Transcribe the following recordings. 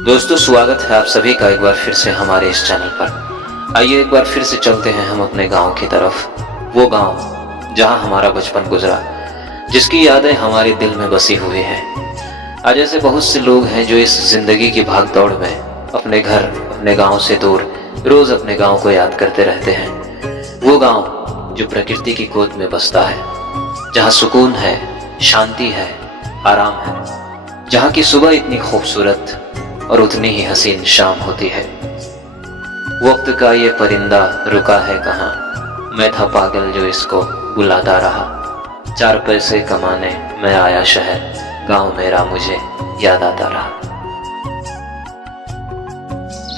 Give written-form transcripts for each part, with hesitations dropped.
दोस्तों, स्वागत है आप सभी का एक बार फिर से हमारे इस चैनल पर। आइए एक बार फिर से चलते हैं हम अपने गांव की तरफ। वो गांव जहां हमारा बचपन गुजरा, जिसकी यादें हमारे दिल में बसी हुई हैं। आज ऐसे बहुत से लोग हैं जो इस जिंदगी की भाग दौड़ में अपने घर, अपने गांव से दूर रोज अपने गांव को याद करते रहते हैं। वो गांव जो प्रकृति की गोद में बसता है, जहां सुकून है, शांति है, आराम है, जहां की सुबह इतनी खूबसूरत और उतनी ही हसीन शाम होती है। वक्त का ये परिंदा रुका है कहाँ, मैं था पागल जो इसको बुलाता रहा। 4 पैसे कमाने मैं आया शहर, गांव मेरा मुझे याद आता रहा।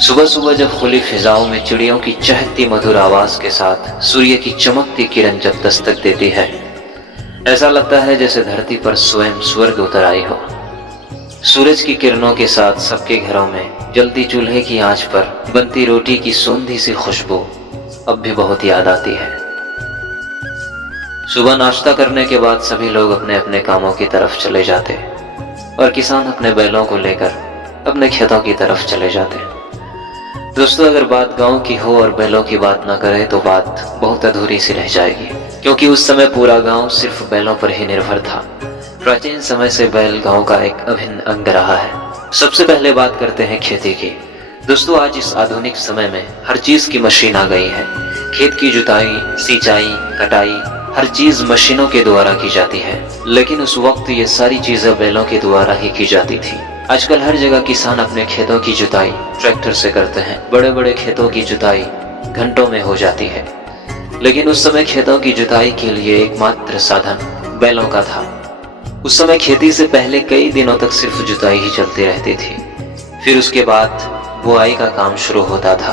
सुबह सुबह जब खुली फिजाओं में चिड़ियों की चहकती मधुर आवाज के साथ सूर्य की चमकती किरण जब दस्तक देती है, ऐसा लगता है जैसे धरती पर स्वयं स्वर्ग उतर आई हो। सूरज की किरणों के साथ सबके घरों में जलती चूल्हे की आंच पर बनती रोटी की सोंधी सी खुशबू अब भी बहुत याद आती है। सुबह नाश्ता करने के बाद सभी लोग अपने अपने कामों की तरफ चले जाते और किसान अपने बैलों को लेकर अपने खेतों की तरफ चले जाते। दोस्तों, अगर बात गांव की हो और बैलों की बात ना करें तो बात बहुत अधूरी सी रह जाएगी, क्योंकि उस समय पूरा गांव सिर्फ बैलों पर ही निर्भर था। प्राचीन समय से बैल गांव का एक अभिन्न अंग रहा है। सबसे पहले बात करते हैं खेती की। दोस्तों, आज इस आधुनिक समय में हर चीज की मशीन आ गई है। खेत की जुताई, सिंचाई, कटाई, हर चीज मशीनों के द्वारा की जाती है, लेकिन उस वक्त ये सारी चीजें बैलों के द्वारा ही की जाती थी। आजकल हर जगह किसान अपने खेतों की जुताई ट्रैक्टर से करते हैं। बड़े बड़े खेतों की जुताई घंटों में हो जाती है, लेकिन उस समय खेतों की जुताई के लिए एकमात्र साधन बैलों का था। उस समय खेती से पहले कई दिनों तक सिर्फ जुताई ही चलती रहती थी, फिर उसके बाद बुआई का काम शुरू होता था।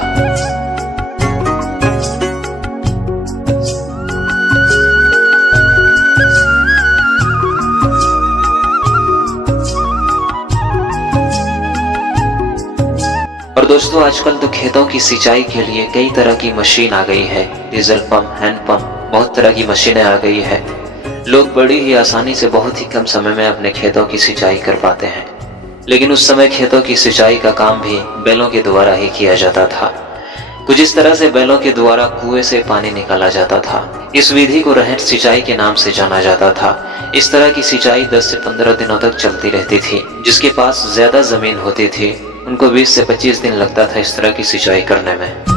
और दोस्तों, आजकल तो खेतों की सिंचाई के लिए कई तरह की मशीन आ गई है। डीजल पंप, हैंड पंप, बहुत तरह की मशीनें आ गई है। लोग बड़ी ही आसानी से बहुत ही कम समय में अपने खेतों की सिंचाई कर पाते हैं, लेकिन उस समय खेतों की सिंचाई का काम भी बैलों के द्वारा ही किया जाता था। कुछ इस तरह से बैलों के द्वारा कुएं से पानी निकाला जाता था। इस विधि को रहट सिंचाई के नाम से जाना जाता था। इस तरह की सिंचाई 10 से 15 दिनों तक चलती रहती थी। जिसके पास ज्यादा जमीन होती थी, उनको 20 से 25 दिन लगता था इस तरह की सिंचाई करने में।